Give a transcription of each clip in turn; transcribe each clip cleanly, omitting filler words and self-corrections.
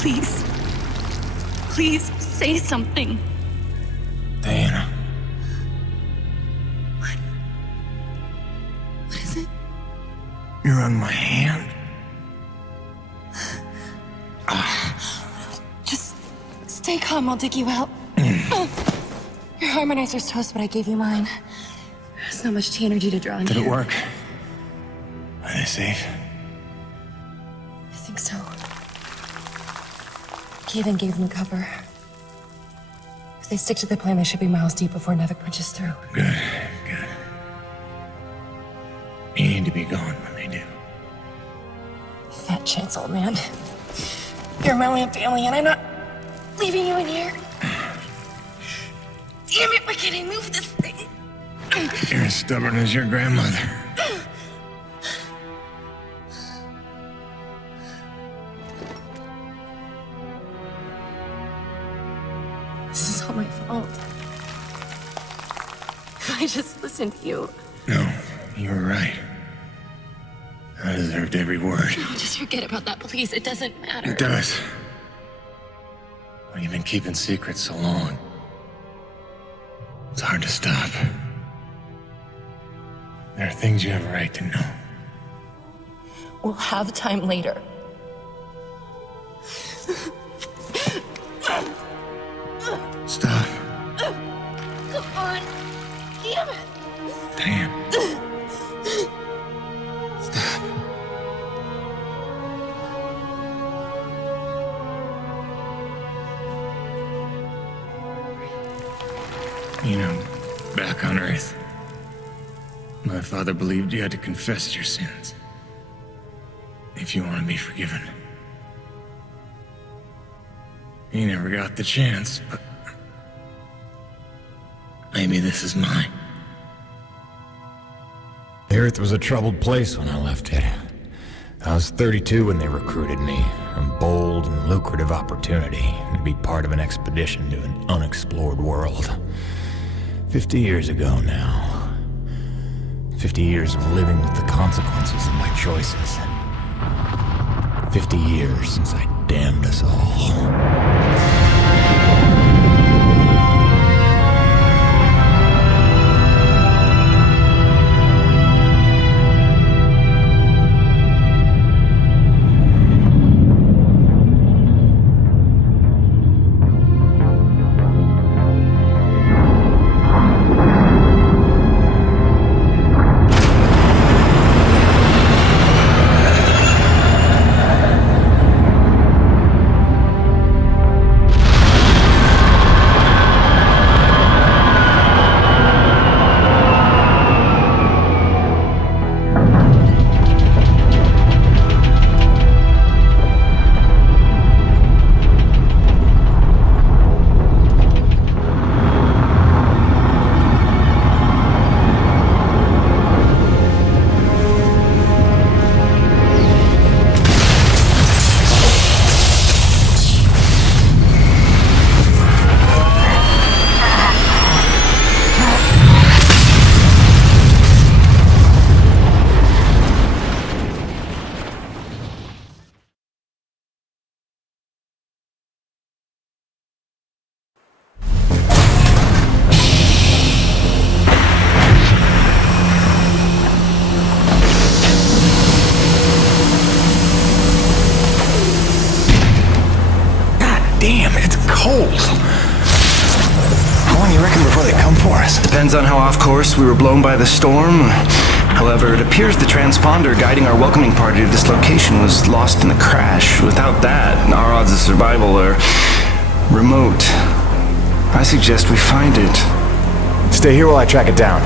Please. Please say something. Diana. What is it? You're on my hand. Just stay calm, I'll dig you out. Your harmonizer's toast, but I gave you mine. There's not much energy to draw on. Did it work? Are they safe? I think so. Kaven gave them cover. If they stick to the plan, they should be miles deep before Nevik punches through. Good, good. You need to be gone when they do. Fat chance, old man. You're my only family, and I'm not leaving you in here. Damn it, why can't I move this thing? You're as stubborn as your grandmother. This is all my fault. If I just listened to you. No, you were right. I deserved every word. No, just forget about that, please. It doesn't matter. It does. Well, you've been keeping secrets so long. It's hard to stop. There are things you have a right to know. We'll have time later. Stop. Come on. Damn it. Damn. Stop. You know, back on Earth, my father believed you had to confess your sins if you want to be forgiven. He never got the chance, but maybe this is mine. The Earth was a troubled place when I left it. I was 32 when they recruited me. A bold and lucrative opportunity to be part of an expedition to an unexplored world. 50 years ago now. 50 years of living with the consequences of my choices. 50 years since I damned us all. Damn, it's cold. How long you reckon before they come for us? Depends on how off course we were blown by the storm. However, it appears the transponder guiding our welcoming party to this location was lost in the crash. Without that, our odds of survival are remote. I suggest we find it. Stay here while I track it down.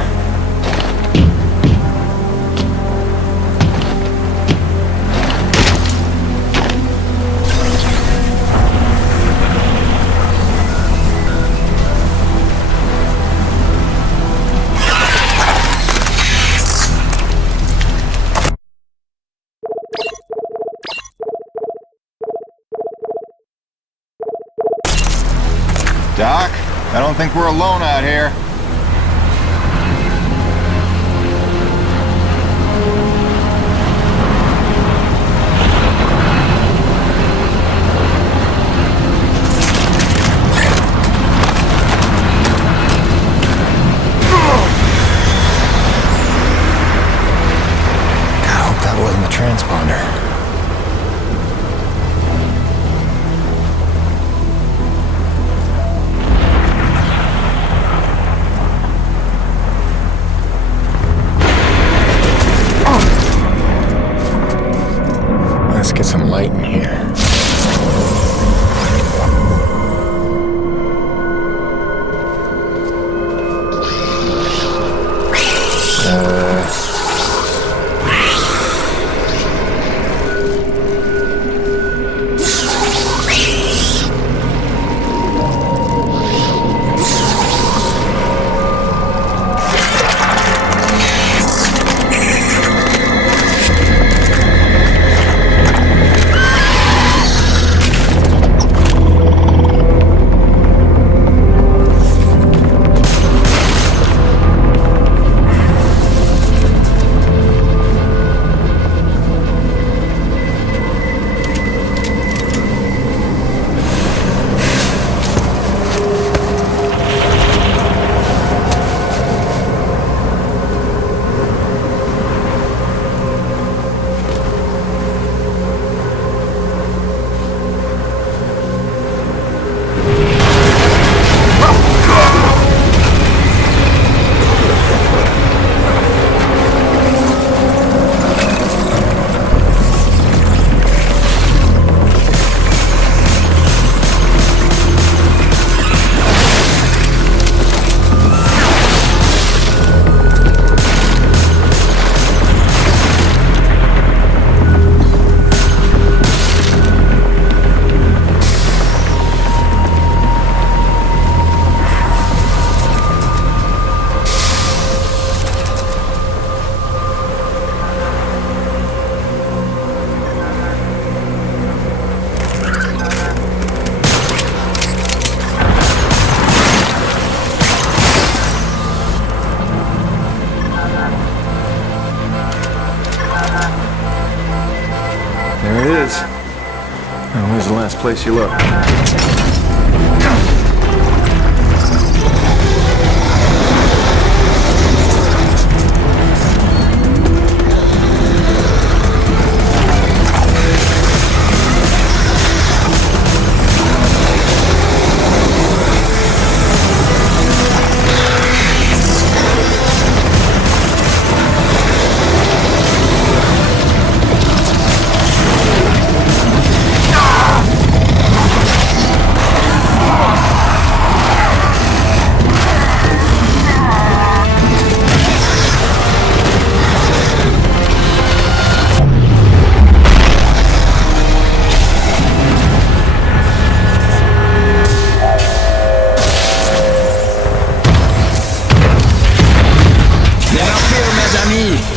Doc, I don't think we're alone out here. transponder. Let's get some light in here. There it is. Now, where's the last place you looked?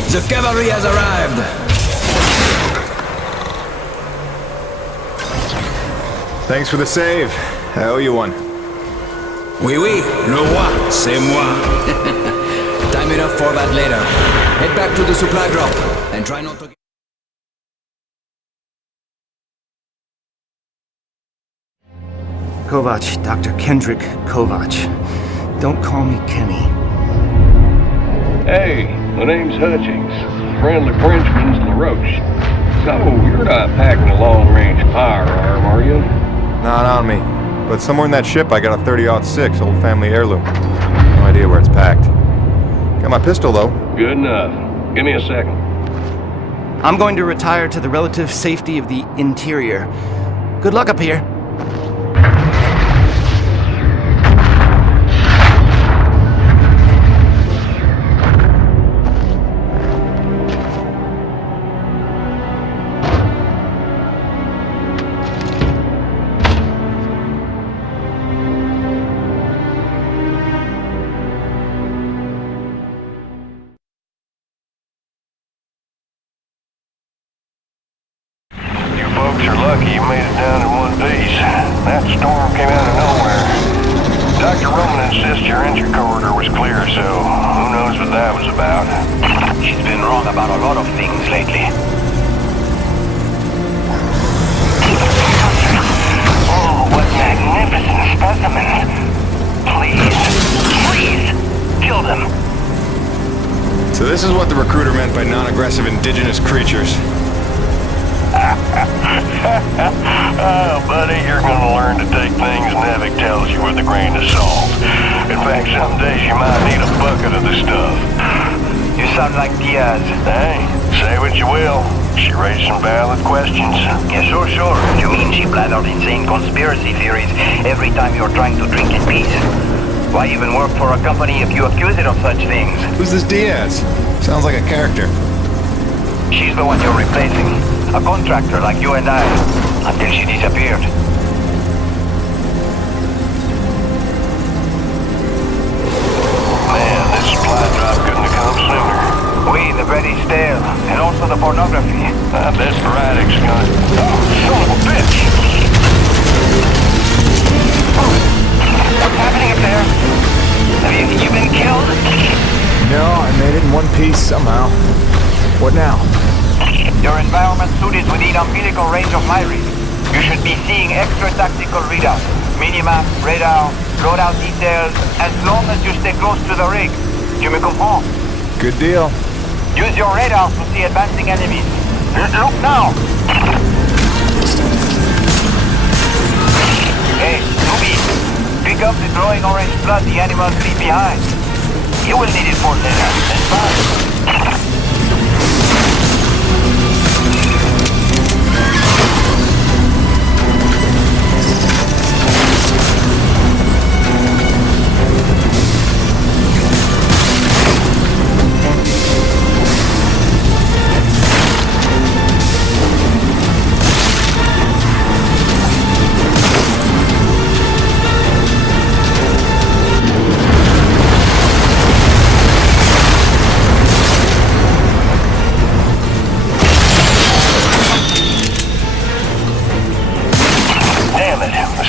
The cavalry has arrived! Thanks for the save. I owe you one. Oui, oui, le roi, c'est moi. Time enough for that later. Head back to the supply drop, and try not to... Kovac, Dr. Kendrick Kovac. Don't call me Kenny. Hey, my name's Hutchings. Friendly Frenchman's LaRoche. So, you're not packing a long-range firearm, are you? Not on me. But somewhere in that ship I got a 30-06 old family heirloom. No idea where it's packed. Got my pistol, though. Good enough. Give me a second. I'm going to retire to the relative safety of the interior. Good luck up here. Folks are lucky you made it down in one piece. That storm came out of nowhere. Dr. Roman insists your entry corridor was clear, so who knows what that was about. She's been wrong about a lot of things lately. Oh, what magnificent specimens. Please, kill them. So this is what the recruiter meant by non-aggressive indigenous creatures. Oh, buddy, you're gonna learn to take things Nevik tells you with a grain of salt. In fact, some days you might need a bucket of the stuff. You sound like Diaz. Hey, say what you will. She raised some valid questions. Yeah, sure. You mean she blathered insane conspiracy theories every time you're trying to drink in peace? Why even work for a company if you accuse it of such things? Who's this Diaz? Sounds like a character. She's the one you're replacing. A contractor like you and I. Until she disappeared. Man, this supply drop couldn't have come sooner. Oui, the bread is stale. And also the pornography. I bet the Radix gun. Oh, son of a bitch! What's happening up there? Have you been killed? No, I made it in one piece somehow. What now? Your environment suit is within umbilical range of my read. You should be seeing extra tactical readouts. Minimap, radar, loadout details, as long as you stay close to the rig. Tu me comprends? Good deal. Use your radar to see advancing enemies. Look now! Hey, Ruby, pick up the glowing orange blood the animals leave behind. You will need it for later, and fast.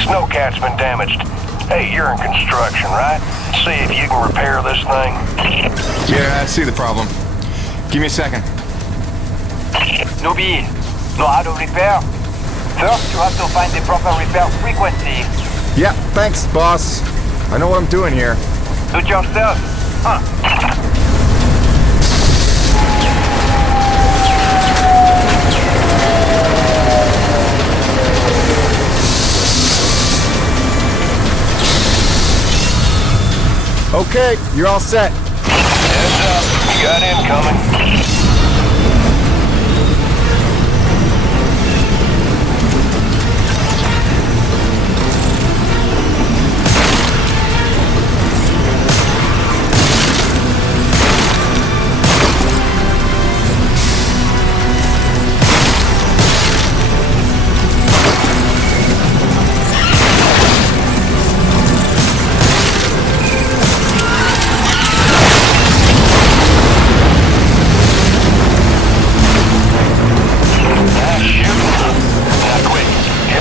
Snowcat's been damaged. Hey, you're in construction, right? See if you can repair this thing. Yeah, I see the problem. Give me a second. Newbie, know how to repair? First, you have to find the proper repair frequency. Yeah, thanks, boss. I know what I'm doing here. Do it yourself. Huh. Okay, you're all set. Heads up, you got incoming.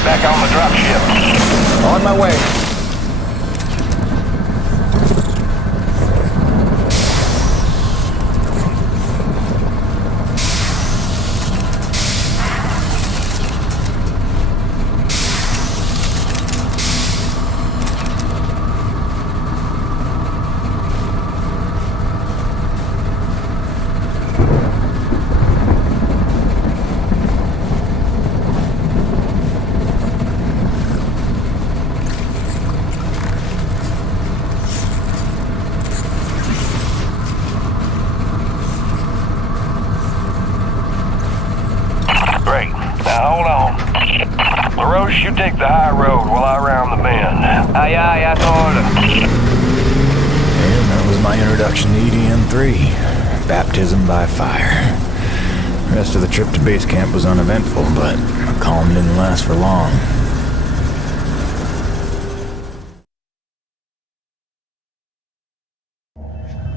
Back on the dropship. On my way. Great. Now hold on. LaRoche, you take the high road while I round the bend. Aye, asshole. And that was my introduction to EDM-3. Baptism by fire. The rest of the trip to base camp was uneventful, but the calm didn't last for long.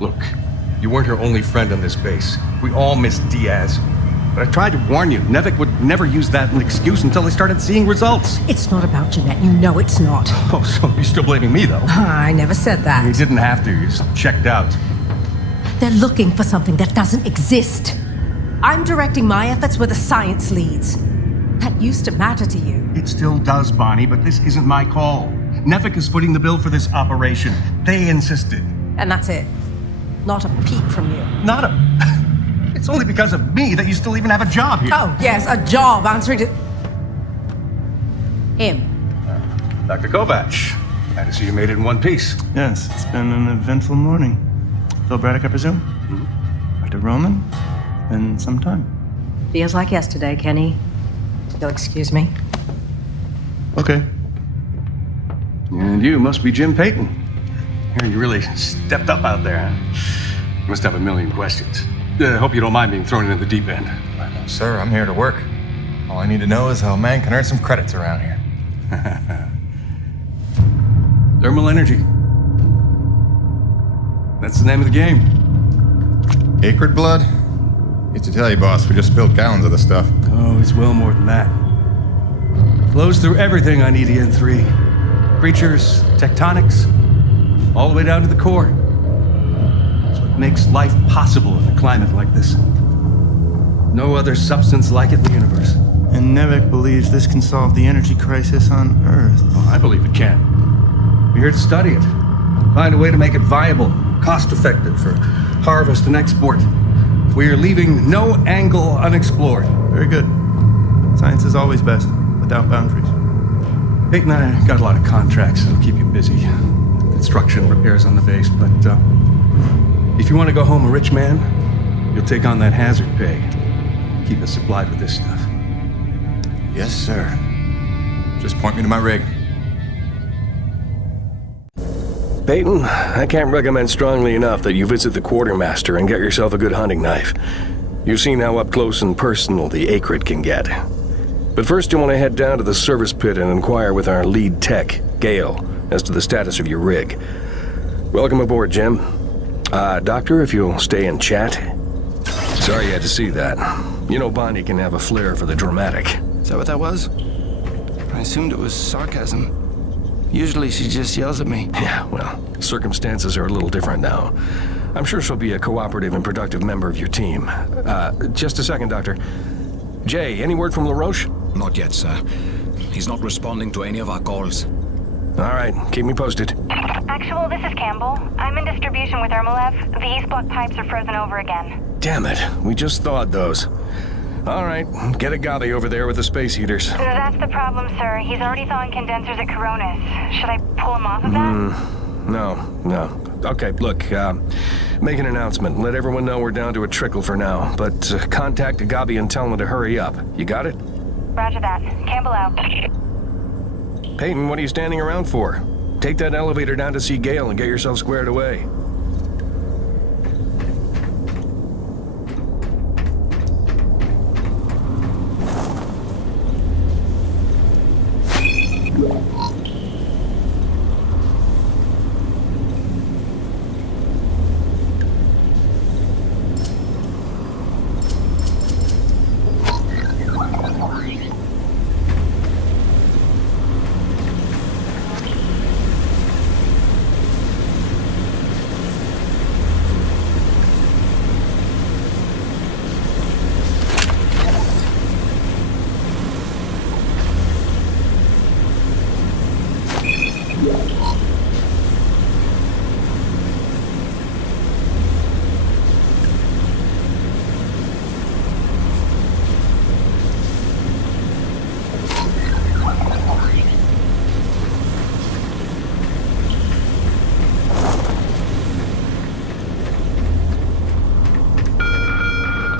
Look, you weren't her only friend on this base. We all miss Diaz. But I tried to warn you. Nevik would never use that as an excuse until they started seeing results. It's not about Jeanette. You know it's not. Oh, so you're still blaming me, though? I never said that. You didn't have to. You just checked out. They're looking for something that doesn't exist. I'm directing my efforts where the science leads. That used to matter to you. It still does, Bonnie, but this isn't my call. Nevik is footing the bill for this operation. They insisted. And that's it. Not a peep from you. Not a... It's only because of me that you still even have a job here. Oh, yes, a job answering to... him. Dr. Kovac, glad to see you made it in one piece. Yes, it's been an eventful morning. Phil Braddock, I presume? Mm-hmm. Dr. Roman? Been some time. Feels like yesterday, Kenny. You'll excuse me. Okay. And you must be Jim Payton. Here, you really stepped up out there. You must have a million questions. Hope you don't mind being thrown into the deep end. Sir, I'm here to work. All I need to know is how a man can earn some credits around here. Thermal energy. That's the name of the game. Acrid blood? Used to tell you, boss, we just spilled gallons of the stuff. Oh, it's well more than that. Flows through everything on EDN3. Creatures, tectonics, all the way down to the core. It's what makes life possible in a climate like this. No other substance like it in the universe. And Nevek believes this can solve the energy crisis on Earth. Oh, I believe it can. We're here to study it. Find a way to make it viable, cost-effective for harvest and export. We are leaving no angle unexplored. Very good. Science is always best, without boundaries. Peyton and I got a lot of contracts that'll keep you busy. Construction, repairs on the base, but if you want to go home a rich man, you'll take on that hazard pay. Keep us supplied with this stuff. Yes, sir. Just point me to my rig. Peyton, I can't recommend strongly enough that you visit the Quartermaster and get yourself a good hunting knife. You've seen how up close and personal the Acrid can get. But first you want to head down to the service pit and inquire with our lead tech, Gale, as to the status of your rig. Welcome aboard, Jim. Doctor, if you'll stay and chat. Sorry you had to see that. You know Bonnie can have a flair for the dramatic. Is that what that was? I assumed it was sarcasm. Usually she just yells at me. Yeah, well, circumstances are a little different now. I'm sure she'll be a cooperative and productive member of your team. Just a second, Doctor. Jay, any word from LaRoche? Not yet, sir. He's not responding to any of our calls. All right, keep me posted. Actual, this is Campbell. I'm in distribution with Ermolev. The East Block pipes are frozen over again. Damn it, we just thawed those. All right, get Agabe over there with the space heaters. That's the problem, sir. He's already thawing condensers at Coronis. Should I pull him off of that? No. Okay, look, make an announcement. Let everyone know we're down to a trickle for now. But contact Agabe and tell him to hurry up. You got it? Roger that. Campbell out. Peyton, what are you standing around for? Take that elevator down to see Gale and get yourself squared away.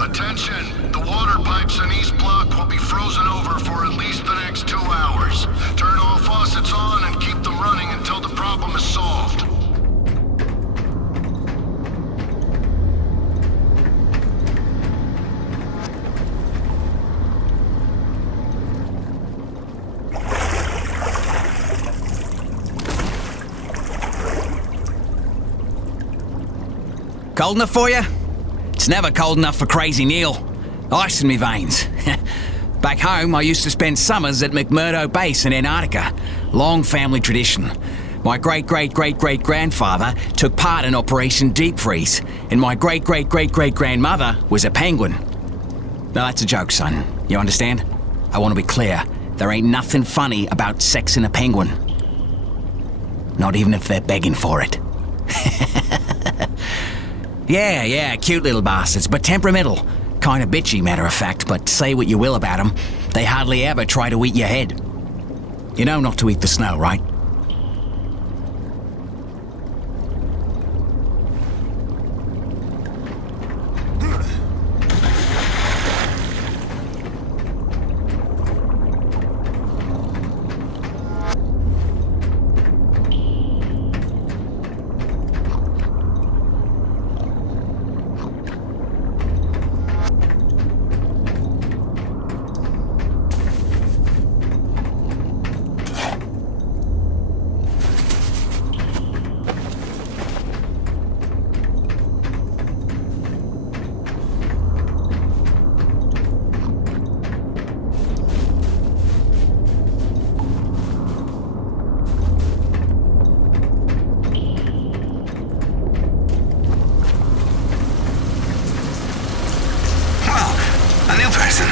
Attention! The water pipes in East Block will be frozen over for at least the next 2 hours. Turn all faucets on and keep them running until the problem is solved. Cold enough for you? It's never cold enough for Crazy Neil. Ice in me veins. Back home, I used to spend summers at McMurdo Base in Antarctica. Long family tradition. My great-great-great-great-grandfather took part in Operation Deep Freeze, and my great-great-great-great-grandmother was a penguin. Now that's a joke, son. You understand? I want to be clear. There ain't nothing funny about sexing a penguin. Not even if they're begging for it. Yeah, cute little bastards, but temperamental. Kind of bitchy, matter of fact, but say what you will about them, they hardly ever try to eat your head. You know not to eat the snow, right? A new person.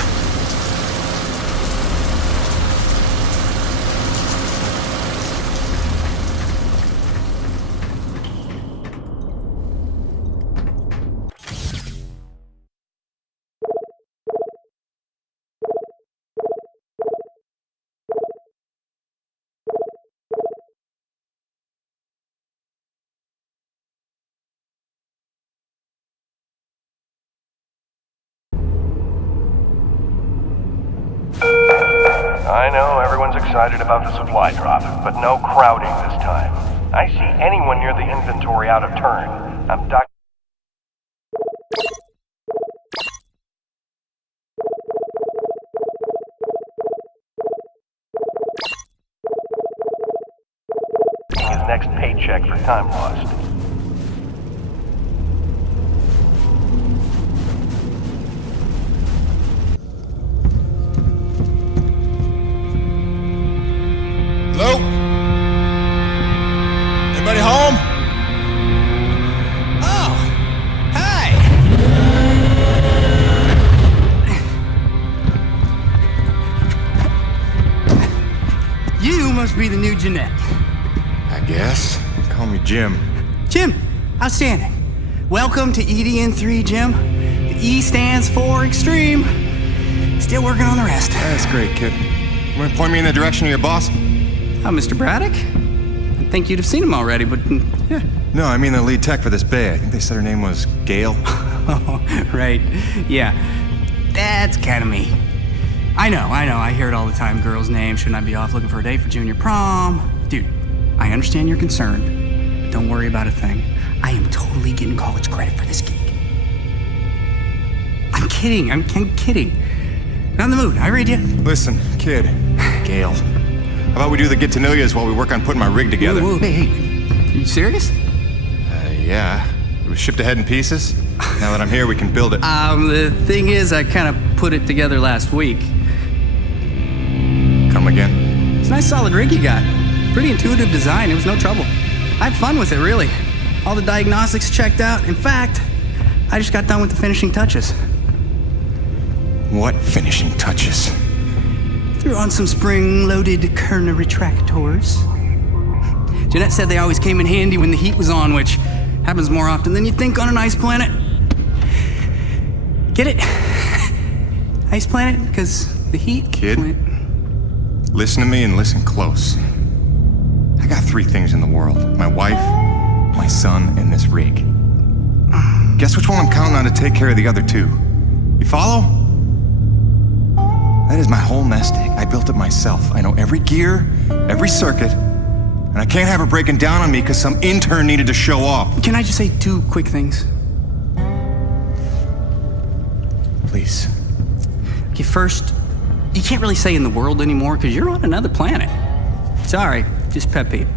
I know everyone's excited about the supply drop, but no crowding this time. I see anyone near the inventory out of turn. I'm his next paycheck for time lost. Hello? Anybody home? Oh, hi! You must be the new Jeanette. I guess. Call me Jim. Jim, outstanding. Welcome to EDN3, Jim. The E stands for extreme. Still working on the rest. That's great, kid. You want to point me in the direction of your boss? Oh, Mr. Braddock? I think you'd have seen him already, but yeah. No, I mean the lead tech for this bay. I think they said her name was Gail. Oh, right. Yeah. That's kind of me. I know. I hear it all the time. Girl's name. Shouldn't I be off looking for a date for junior prom? Dude, I understand you're concerned, but don't worry about a thing. I am totally getting college credit for this gig. I'm kidding. I'm kidding. Not in the mood. I read you. Listen, kid. Gail. How about we do the get-to-know-yous while we work on putting my rig together? Whoa, hey. Are you serious? Yeah. It was shipped ahead in pieces. Now that I'm here, we can build it. The thing is, I kind of put it together last week. Come again? It's a nice solid rig you got. Pretty intuitive design. It was no trouble. I had fun with it, really. All the diagnostics checked out. In fact, I just got done with the finishing touches. What finishing touches? Threw on some spring-loaded Kerner retractors. Jeanette said they always came in handy when the heat was on, which happens more often than you'd think on an ice planet. Get it? Ice planet? Because the heat... Kid, listen to me and listen close. I got 3 things in the world. My wife, my son, and this rig. Guess which one I'm counting on to take care of the other 2? You follow? That is my whole nest egg. I built it myself. I know every gear, every circuit, and I can't have her breaking down on me because some intern needed to show off. Can I just say 2 quick things? Please. Okay, first, you can't really say in the world anymore because you're on another planet. Sorry, just pet peeve.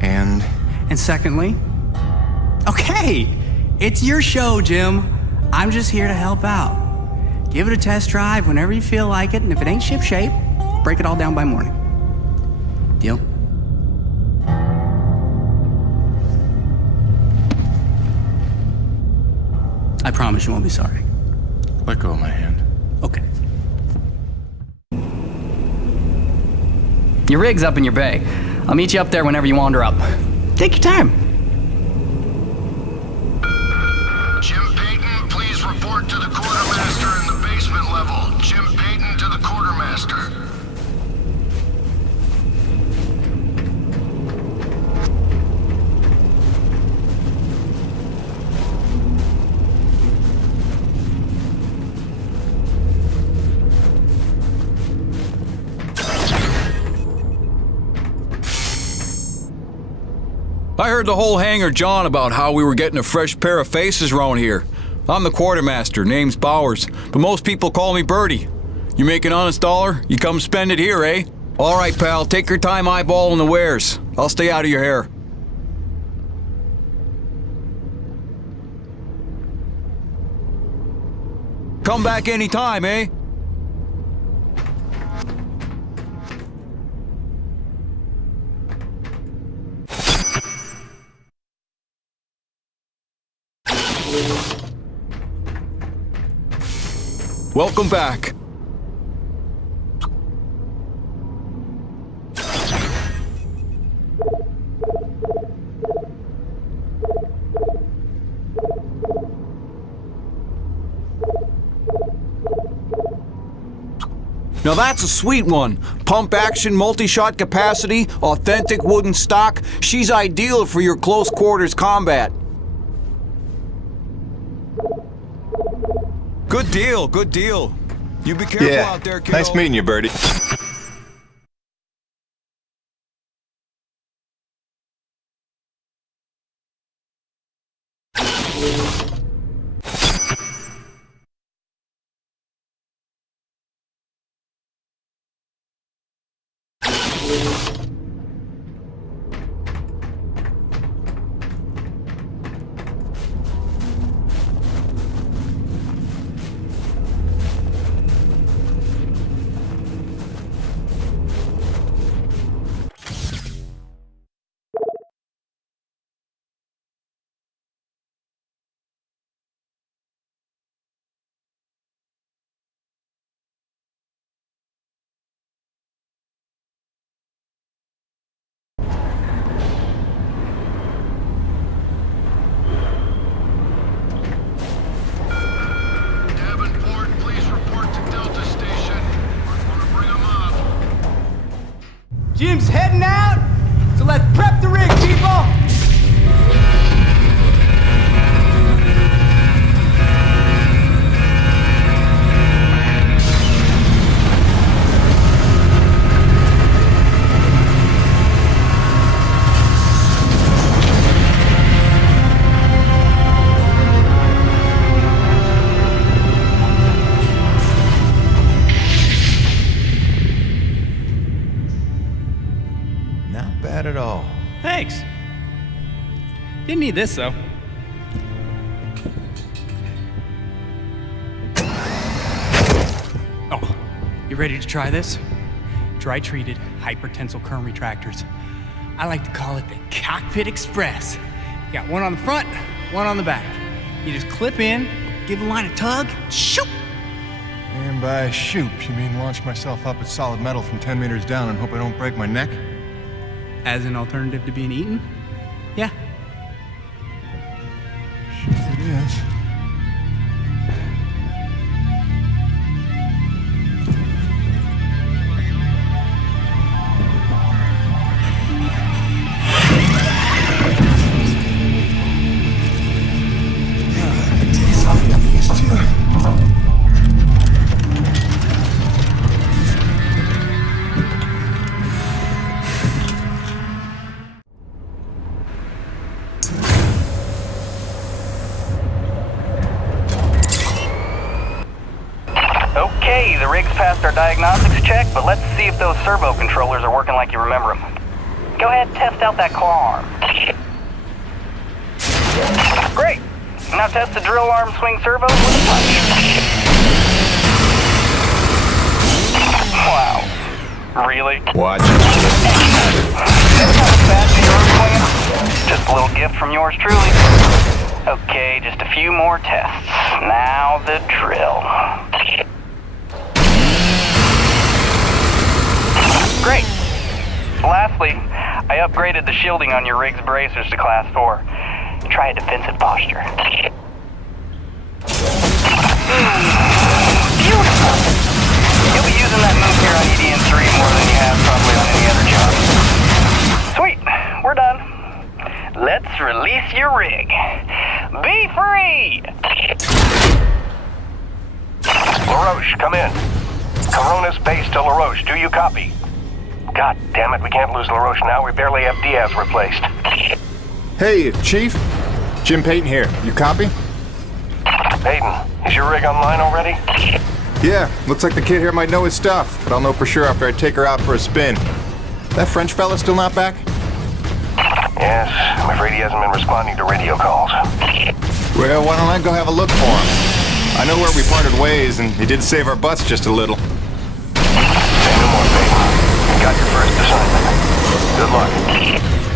And secondly, okay, it's your show, Jim. I'm just here to help out. Give it a test drive whenever you feel like it, and if it ain't shipshape, break it all down by morning. Deal? I promise you won't be sorry. Let go of my hand. Okay. Your rig's up in your bay. I'll meet you up there whenever you wander up. Take your time. I heard the whole hangar John about how we were getting a fresh pair of faces around here. I'm the quartermaster, name's Bowers, but most people call me Birdie. You make an honest dollar, you come spend it here, eh? All right, pal, take your time eyeballing the wares. I'll stay out of your hair. Come back anytime, eh? Welcome back. Now that's a sweet one. Pump action, multi-shot capacity, authentic wooden stock. She's ideal for your close quarters combat. Good deal, good deal. You be careful out there, kiddo. Nice meeting you, Birdie. Jim's heading out, so let's prep the rig, people! Bad at all. Thanks. Didn't need this, though. Oh, you ready to try this? Dry-treated hypertensile current retractors. I like to call it the Cockpit Express. You got one on the front, one on the back. You just clip in, give the line a tug, shoot! And by shoot, you mean launch myself up at solid metal from 10 meters down and hope I don't break my neck? As an alternative to being eaten? Yeah. Sure it is. Okay, the rig's passed our diagnostics check, but let's see if those servo controllers are working like you remember them. Go ahead and test out that claw arm. Great! Now test the drill arm swing servos with a punch. Wow. Really? Watch. Just a little gift from yours truly. Okay, just a few more tests. Now the drill. Great. Lastly, I upgraded the shielding on your rig's bracers to Class 4. Try a defensive posture. Beautiful. You'll be using that move here on EDN3 more than you have probably on any other job. Sweet. We're done. Let's release your rig. Be free! LaRoche, come in. Coronis base to LaRoche. Do you copy? God damn it, we can't lose LaRoche now. We barely have Diaz replaced. Hey, Chief. Jim Payton here. You copy? Peyton, is your rig online already? Yeah, looks like the kid here might know his stuff, but I'll know for sure after I take her out for a spin. That French fella still not back? Yes, I'm afraid he hasn't been responding to radio calls. Well, why don't I go have a look for him? I know where we parted ways, and he did save our butts just a little. Say no more, Peyton. You got your first assignment. Good luck.